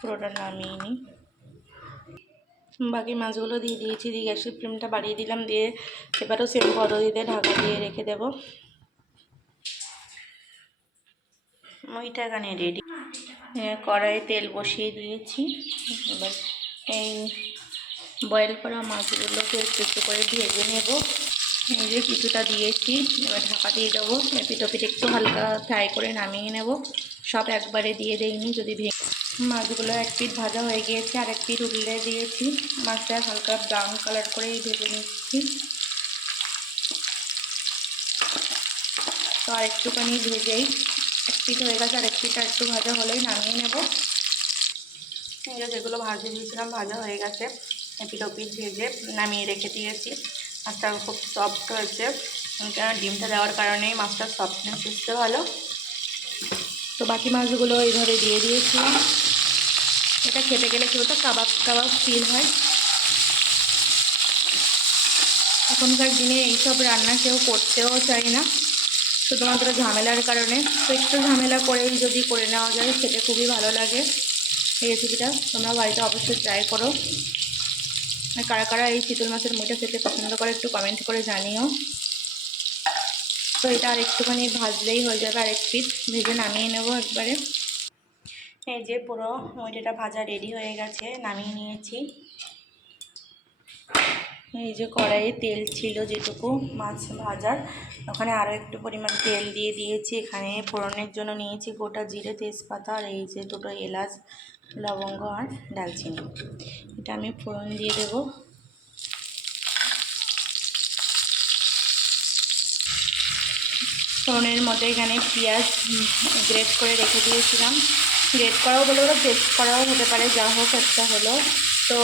পুরোটা নামিয়ে নিই। বাকি মাছগুলো দিয়ে দিয়েছি, দিয়ে গ্যাসের ফ্লেমটা বাড়িয়ে দিলাম, দিয়ে এবারও সেম পদ্ধতিতে ঢাকা দিয়ে রেখে দেবো। ওইটা এখানে রেডি। কড়াইয়ে তেল বসিয়ে দিয়েছি। এবার এই বয়েল করা মাছগুলোকে একটু একটু করে ভেজে নেব। এই যে কিছুটা দিয়েছি, এবার ঢাকা দিয়ে দেবো। এপিট ওপিট একটু হালকা ফ্রাই করে নামিয়ে নেব। সব একবারে দিয়ে দেইনি, যদি মাছগুলো এক পিঠ ভাজা হয়ে গিয়েছে, আর এক পিঠ উল্টে দিয়েছি। মাছটা হালকা ব্রাউন কালার করেই ভেজে নিচ্ছি। তো আর একটুখানি ভেজেই এক পিঠ হয়ে গেছে, আর এক পিঠ আর একটু ভাজা হলেই নামিয়ে নেব। যেগুলো ভাজে দিয়েছিলাম ভাজা হয়ে গেছে, এপিট ওপিট ভেজে নামিয়ে রেখে দিয়েছি। মাছটা খুব সফট হয়েছে, কারণ ডিমটা দেওয়ার কারণেই মাছটার সফটনেস এসছে ভালো। তো বাকি মাছগুলো এইভাবে দিয়ে দিয়েছিলাম। এটা খেতে গেলে কেউটা কাবাব কাবাব ফিল হয়। এখনকার দিনে এইসব রান্না কেউ করতেও চায় না, শুধুমাত্র ঝামেলার কারণে। তো একটু ঝামেলা করেই যদি করে নেওয়া যায়, খেতে খুবই ভালো লাগে। এই রেসিপিটা তোমরা বাড়িতে অবশ্যই ট্রাই করো। আর কারা কারা এই চিতল মাছের মুইটা খেতে পছন্দ করে একটু কমেন্ট করে জানিও। তো এটা আর একটুখানি ভাজলেই হয়ে যাবে, আর এক পিঠ ভেজে নামিয়ে নেব একবারে। এই যে পুরো মুইটা ভাজা রেডি হয়ে গেছে, নামিয়ে নিয়েছি। এই যে কড়াইয়ে তেল ছিল যেটুকু মাছ ভাজার, ওখানে আরও একটু পরিমাণ তেল দিয়ে দিয়েছি। এখানে ফোড়নের জন্য নিয়েছি গোটা জিরে, তেজপাতা, আর এই যে দুটো এলাচ, লবঙ্গ আর দালচিনি। এটা আমি ফোড়ন দিয়ে দেব। ফোড়নের মধ্যে এখানে পেঁয়াজ গ্রেট করে রেখে দিয়েছিলাম। গ্রেট করাও বলে ওরা পেস্ট করাও হতে পারে, যা হোক একটা হলো। তো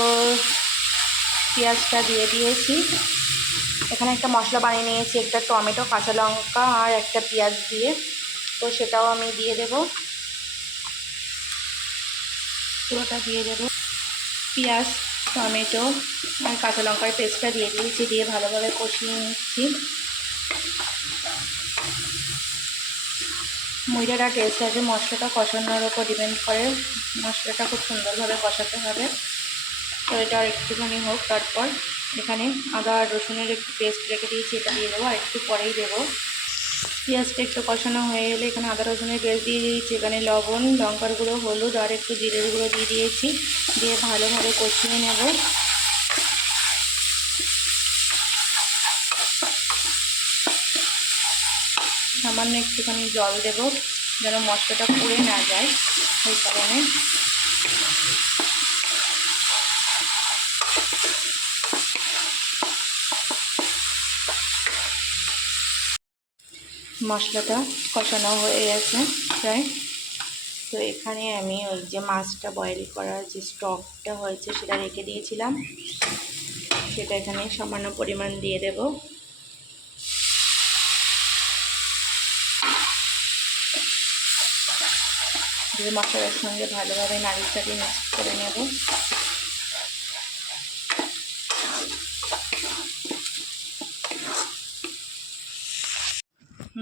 পেঁয়াজটা দিয়ে দিয়েছি। এখানে একটা মশলা বানিয়ে নিয়েছি, একটা টমেটো, কাঁচা লঙ্কা আর একটা পেঁয়াজ দিয়ে। তো সেটাও আমি দিয়ে দেব, পুরোটা দিয়ে দেব। পেঁয়াজ, টমেটো আর কাঁচা লঙ্কার পেস্টটা দিয়ে দিয়েছি, দিয়ে ভালোভাবে কষিয়ে নিচ্ছি। মুইটাটা টেস্ট আছে, মশলাটা কষানোর ওপর ডিপেন্ড করে। মশলাটা খুব সুন্দরভাবে কষাতে হবে। তো এটা আর একটুখানি হোক। তারপর এখানে আদা আর রসুনের একটু পেস্ট রেখে দিয়েছি, এটা দিয়ে দেবো, আর একটু পরেই দেবো। পেঁয়াজটা একটু কষানো হয়ে গেলে এখানে আদা রসুনের পেস্ট দিয়ে দিয়েছি। এখানে লবণ, লঙ্কার গুঁড়ো, হলুদ আর একটু জিরের গুঁড়ো দিয়ে দিয়েছি, দিয়ে ভালোভাবে কষিয়ে নেব। সামান্য একটুখানি জল দেব, যেন মশলাটা পুড়ে না যায়, সেই কারণে। মশলাটা কষানো হয়ে গেছে প্রায়। তো এখানে আমি ওই যে মাছটা বয়েল করার যে স্টকটা হয়েছে সেটা রেখে দিয়েছিলাম, সেটা এখানে সামান্য পরিমাণ দিয়ে দেব। দিয়ে মশলার সঙ্গে ভালোভাবে নাড়িয়ে চাড়িয়ে মিক্স করে নেব।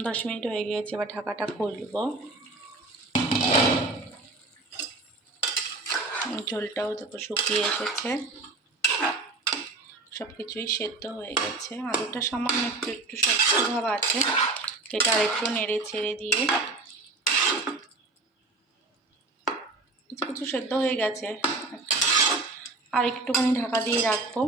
দশ মিনিট হয়ে গিয়েছে, এবার ঢাকাটা খুলবো। ঝোলটাও দেখো শুকিয়ে এসেছে, সব কিছুই সেদ্ধ হয়ে গেছে। আলুটা সামান্য একটু একটু শক্ত ভাব আছে, এটা আর একটু নেড়ে ছেড়ে দিয়ে কিছু কিছু সেদ্ধ হয়ে গেছে, আর একটুখানি ঢাকা দিয়ে রাখবো।